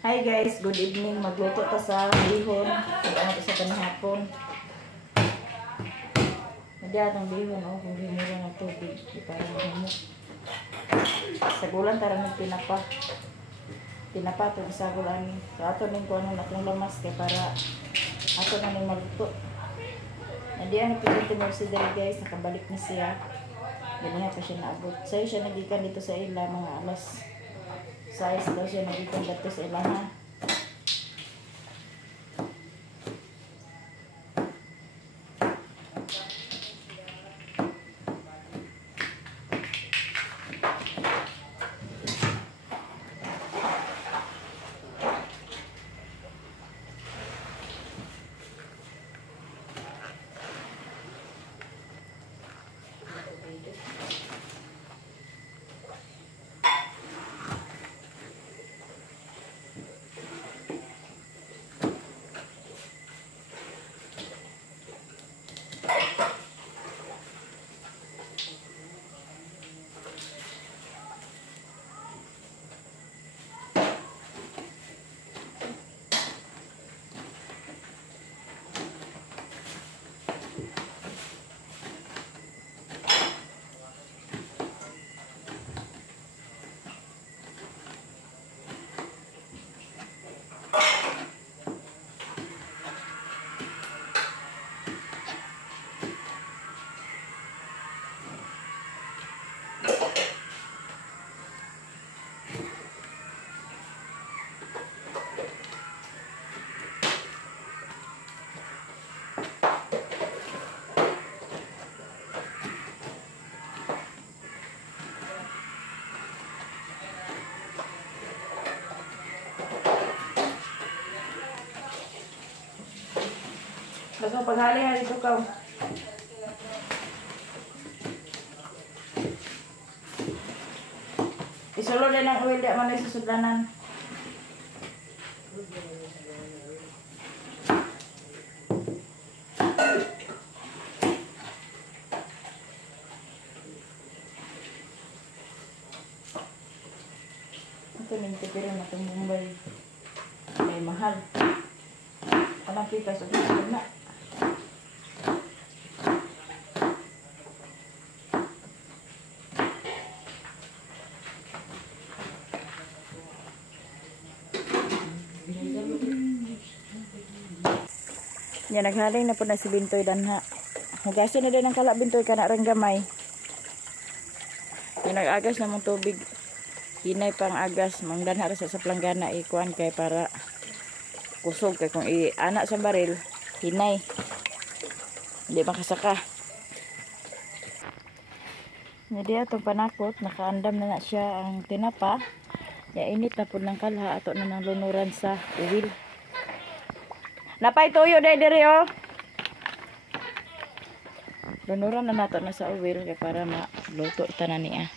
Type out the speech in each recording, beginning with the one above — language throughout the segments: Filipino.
Hi guys, good evening. Magluto ta sa bihon. Magluto ta sa kanihapon. Nagyan ang bihon, oh, kung hinira ng tubig. Di para mahumok. Sa gulan tara ng tinapa. Tinapa ito sa gulan. So ato ning kung ano natong lamas kay para ato na ning magluto. Nandiyan ang pinunti mo si Dari guys. Nakabalik na siya. Ganyan pa siya naabot. Sa'yo siya nagikan dito sa ila mga alas. Size daw siya nagikan dito sa ila ha. Basta paghali-hali ito ka. Isulo din ang oil di man sa sudlanan. Ito ning tipira na itong Bombay. Ay mahal. Anong pita sa na. Yan, naghaling na po na si Bintoy danha. Hugasin na din ang kala Bintoy ka na rin gamay. Yan, nag-agas na mong tubig. Hinay pang agas. Mangdanha rin sa planggana ikuan kay para kusog. Kaya kung i-anak sa baril, hinay. Hindi makasaka. Hindi itong panakot. Nakaandam na siya ang tinapa. Ya init na po ng kalha. Ato na ng lunuran sa uwil. Napay tuyo diri oh. Lunuran na nato na sa uwil kay para maluto tanan niya.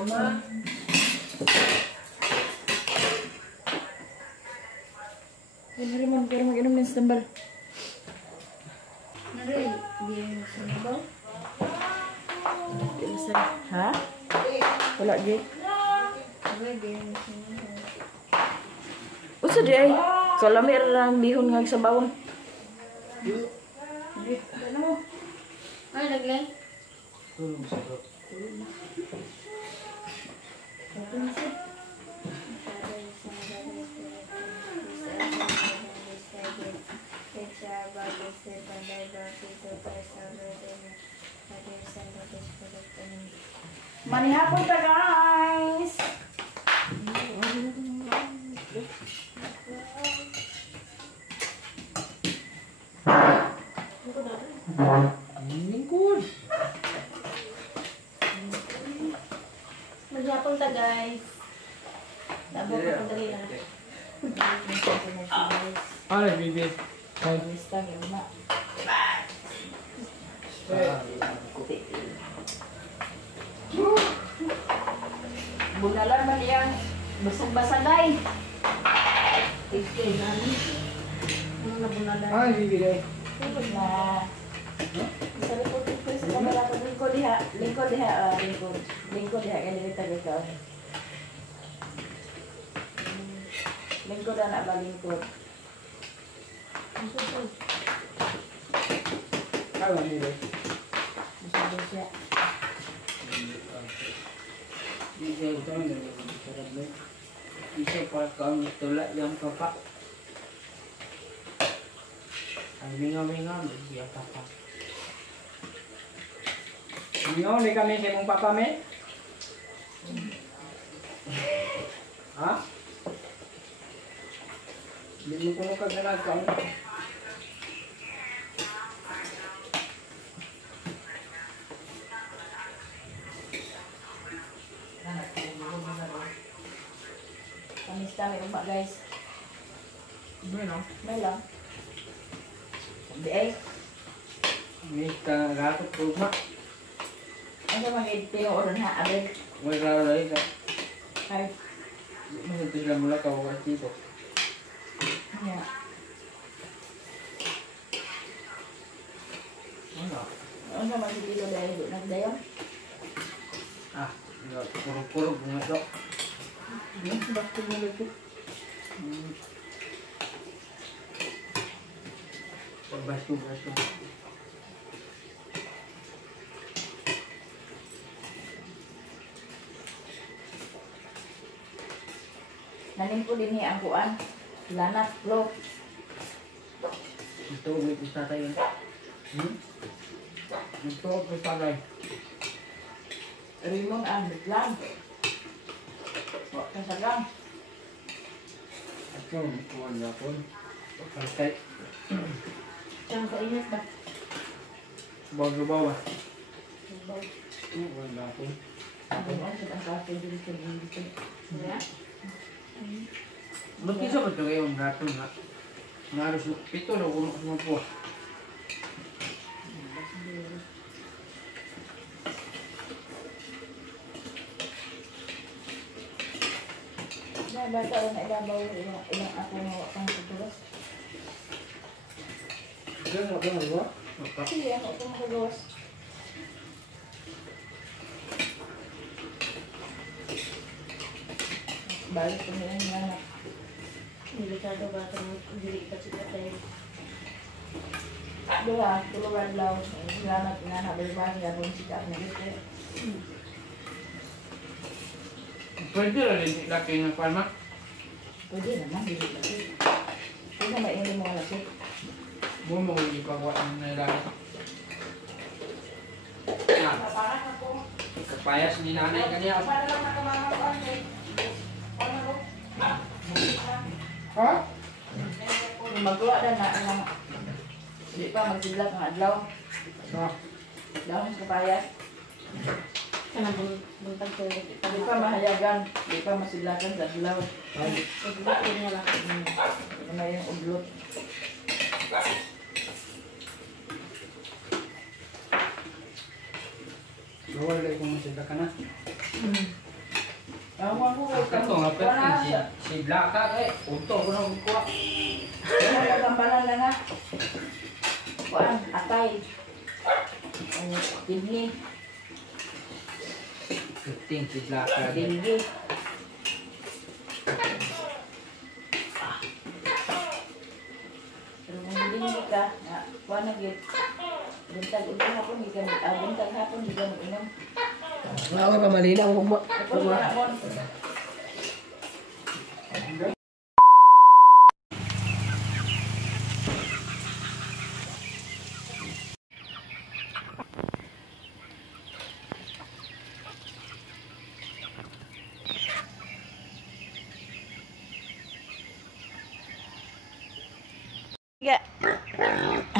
Ma. Ano rin pero mag-inom ng stambal. Nari, di yung sinabaw. Ha? Wala, Jay. Nari, di yung sinabaw. Usa di ay. Kalami lang bihon nga sa bawon. Ano mo? Ay, naglay. Tulong sa ko. Ito na siya. Manihapon ta, guys! Lingkod. Maghapon ta, guys. Labo ko pang dali na. Ano, bibi? Ay. Lista ni Uma. Bunalan man iyang basag-basagay. Okay, nani. Ano na bunalan? Ay, bibi day. Tubod na. Sa likod ko sa kamera ko. Lingkod diha. Lingkod diha. Lingkod. Lingkod diha. Ganito dito. Lingkod na na ba lingkod? Ano, bibi? Masyado siya. Isa ito ang sarap na. Isa pa kang tulad yung papa. Ang mingaw-mingaw, siya papa. Mingaw, ni kami sa mong papa, me? Ha? Hindi mo kuno kagalag ka. Kamis kami Uma, guys. Bueno. May lang. Di ay. May kagagat ko ma. Ano mga tinuoron ha? Abel. May raro ka. Ay. Masunod sila mula ka huwag dito. Yeah. Ano? Ano naman si Tito dahil nagdayo? Ah, puro-puro bunga to. Bakit mo lagi? Basto-basto. Nanin po din ang kuan. Lanat, lo. Ito, may pista tayo. Ito, pista tayo. Rimon ang biglang. Wak kasagang. Ito, kuwan na po. Pagkay. Siyang kainat ba? Bago-bawa. Sabaw. Kuwan na po. Ang ang kafe din sa dito. Yeah? Ba't isa ba ito kayo ang gato nga? Naros, pito na kuno mo po. Bata na ilabaw ilang ako na wakang kutulas. Diyan na ba ba? Sige, ako itong kutulas. Balik ko nila yung anak. Delikado ba ito ng dili pa sila tayo? Dua, tuluran law. Salamat nga na berbang ya kung sikap na dito. Pwede rin hindi laki ng palma. Pwede naman, dili lagi. Kung na mainim mo lagi. Buwan mo kung ipagawa ng nailangan. Parang ako. Kapayas ni nanay kanya. Para lang nakamama ko ang Ha? magawa na ang di pa magsidlak ng adlaw. Ha? Dahon sa kapayas. Kana buntag ko lagi. Di pa mahayagan. Di pa masidlakan sa adlaw. Pagbuto niya lang. Ito na yung ublot. Bawal ay kung masita ka na. Kato nga si Blaka unto ko nang kuha. Gambalan na nga. Kuan, atay. Dinhi. Kuting si Blaka. Dinhi. Pero kung dinhi ka, kuan na gyud. Buntag hapon gigamit, buntag hapon gigamit inom. Wala pa malinaw mo. Tapos wala mo.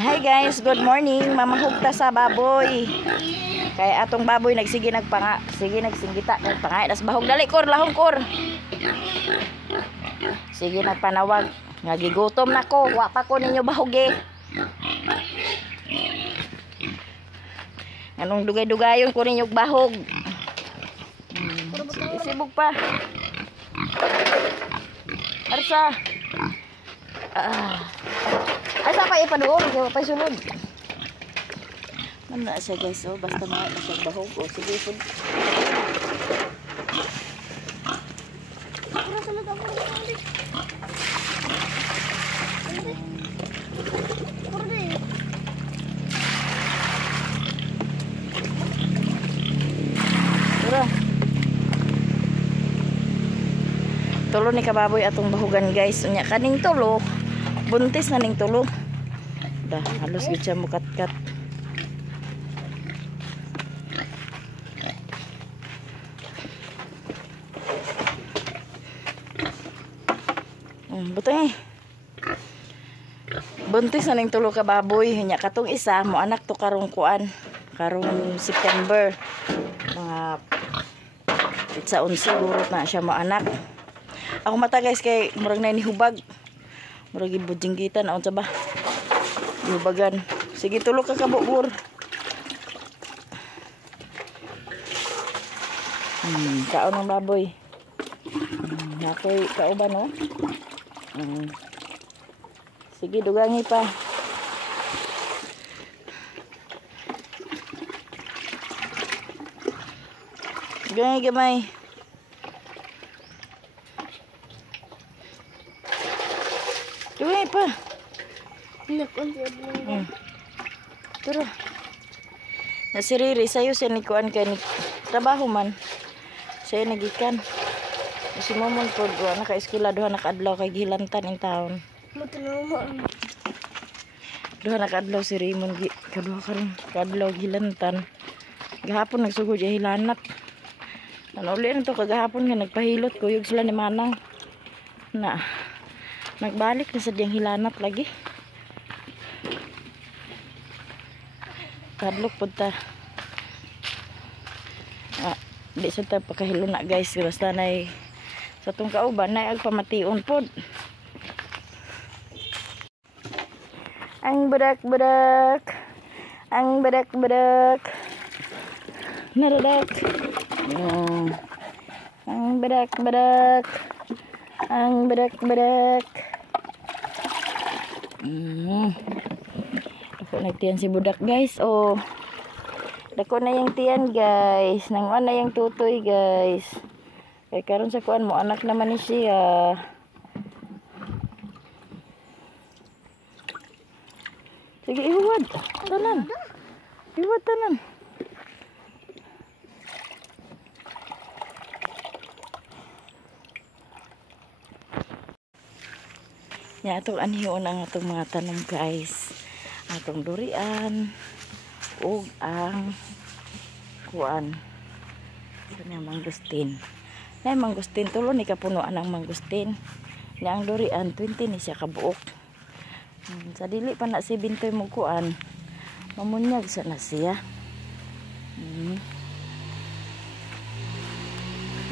Hi guys, good morning. Mamahugta sa baboy. Kaya atong baboy nagsige nagsinggita nagpangay. Das bahog dali kor lahong kor. Sige nagpanawag. Nga gigutom na ko. Wa pa ko ninyo bahoge. Anong dugay-dugayon ko ninyo bahog. Isibog pa. Arsa. Ay sa pa ipaduol, kaya pa sulod. Ano na siya guys, oh, basta mga siya bahog, oh, sige po. Tara. Tulo ni kababoy atong bahugan guys. Unya kaning tulo. Buntis na ning tulo. Dah halus gid siya mukat-kat. Butang eh. Buntis na ning tulo ka baboy. Nya katong isa mo anak to karong kuan. Karong September. Mga sa 11 siguro na siya mo anak. Ako mata guys kay murag na ni hubag. Murag ibudjinggitan aon sa ba. Hubagan. Sige tulo ka kabubur. Kaon ng baboy. Nakoy kauban no. Sige dugangi pa. Dugangi gamay. Dugangi pa. Tara. Nasiriri sayo siya ni kuan kay ni trabaho man. Siya nagikan. Si momon po duha naka-eskwela duha naka-adlaw kay gilantan in taon. Duha naka-adlaw si Raymond kaduha karon kadlaw gilantan. Gahapon nagsugod siya hilanat. Ano uli na to kagahapon nga nagpahilot kuyog sila ni Manang. Na nagbalik na sa diyang hilanat lagi. Kadlok po ta. Di sa ta pakahilo na guys. Basta na sa itong kauban na agpamation po. Ang badak-badak. Ang badak-badak. Naradak. Ang badak-badak. Ang badak-badak. Dako na tiyan si budak guys. Oh. Dako na yung tiyan guys. Nanguan na yung tutoy guys. Kaya karon sa kuan mo anak naman ni siya. Sige ihuwad. Tanan. Ihuwad tanan. Ya atong anhiyon ang atong mga tanom guys. Atong durian ug ang kuan sa mangustin. Nay mangustin tulo ni kapunuan ang mangustin. Ni ang durian 20 ni siya kabuok. Sa dili pa na si bintoy mo kuan. Mamunyag sa na siya.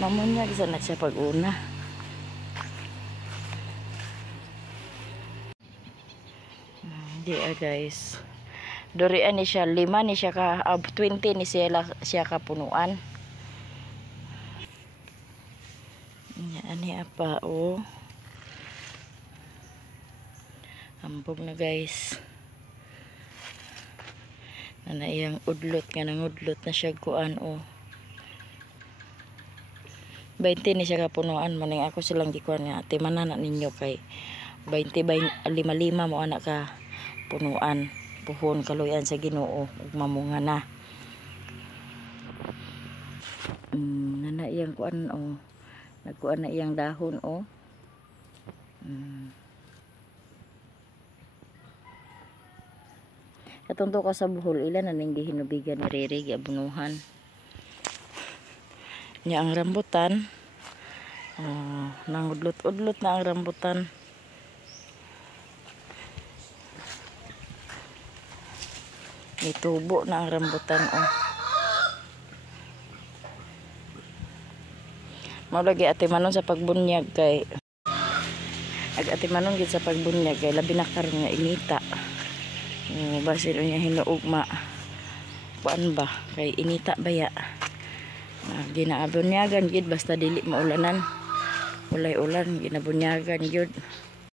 Mamunyag sa na siya pag-una. Guys. Durian ni siya 5 ni siya ka 20 ni siya kapunuan. Ani apa oh. Ambog na guys. Na iyang udlot nga nangudlot na siya kuan oh. 20 ni siya kapunuan maning ako silang gikuan nga ate manana ninyo kay 20 55 mo anak ka punuan puhon kaluyan sa Ginoo ug mamunga na. Nana iyang kuan oh. Nagkuan na iyang dahon oh. Katungto ka sa buhol ilan na ning gihinubigan ni Riri giabunuhan. Nya ang rambutan nangudlot-udlot na ang rambutan. Itubo na ang rambutan oh. Mao lagi ate manon sa pagbunyag kay ate manon gid sa pagbunyag kay labi na karon nga inita. Basin niya hinuugma kuan ba kay inita baya ginaabunyagan gid basta dili maulanan ulay ulan ginabunyagan gyud.